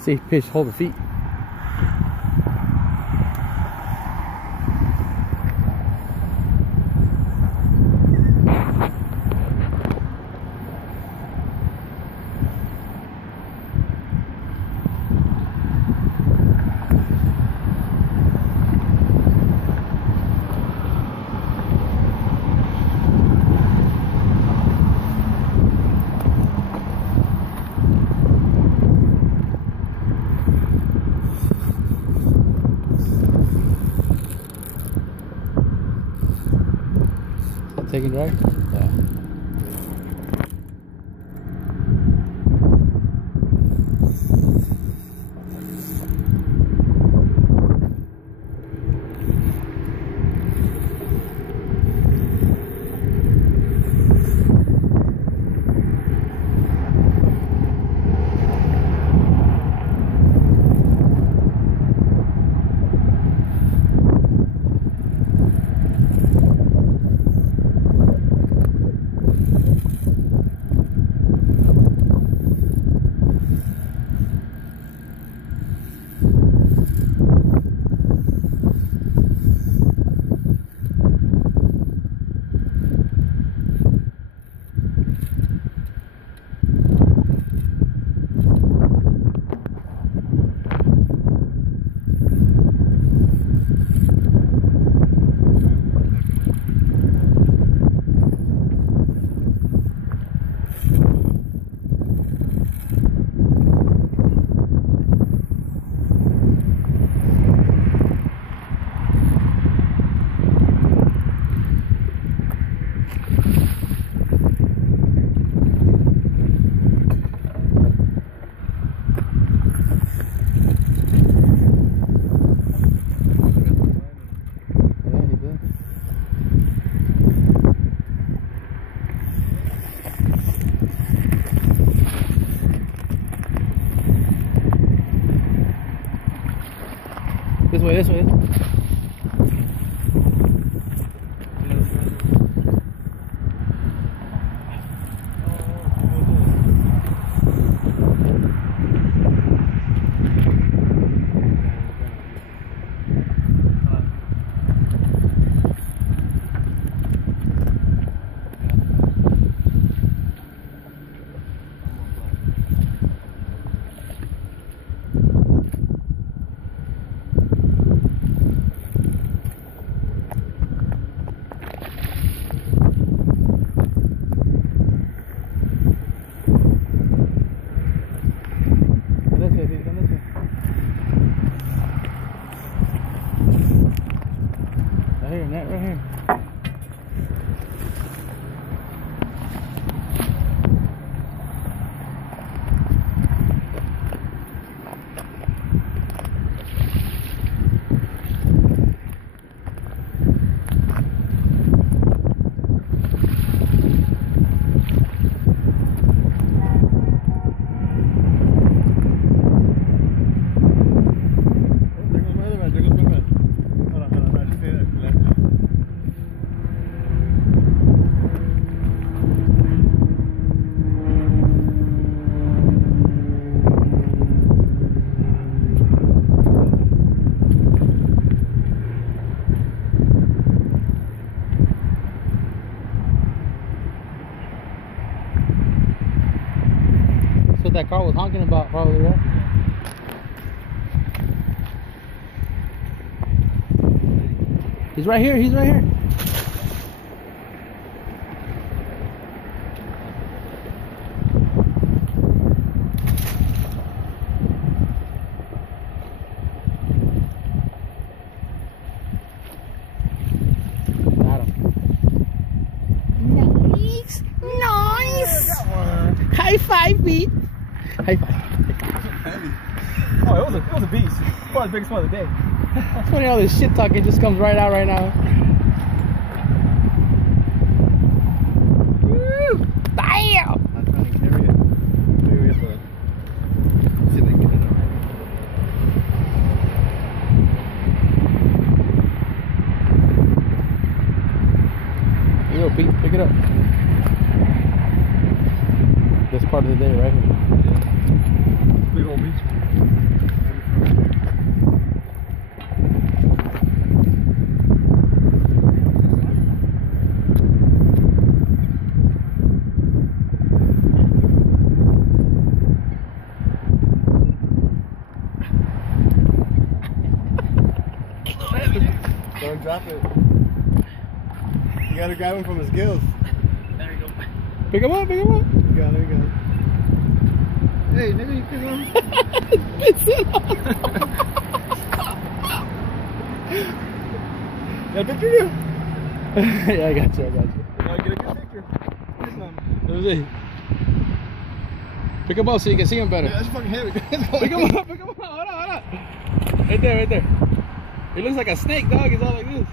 Safe pitch, hold the feet. Taking drive? Yeah. This way, this way. Right here. What that car was honking about, probably, right? He's right here, he's right here. Got him. Nice! Nice! High five, Pete! High five. Oh, it was a beast. Probably the biggest one of the day. It's funny how this shit talking just comes right out right now. Woo! Damn! I'm trying to carry it. Maybe we have to see if they can get it out. Here you go, Pete. Pick it up. This part of the day, right here. Yeah. Big old beach. drop it. You gotta grab him from his gills. There you go. Pick him up, pick him up. There you go. Hey, nigga, you pick him up. Got a picture of you? Yeah, I got you, I got you. Get a good picture. Here's some. Let me see. Pick him up so you can see him better. Yeah, that's fucking heavy. Pick him up, pick him up. Hold on, hold on. Right there, right there. It looks like a snake, dog. It's all like this.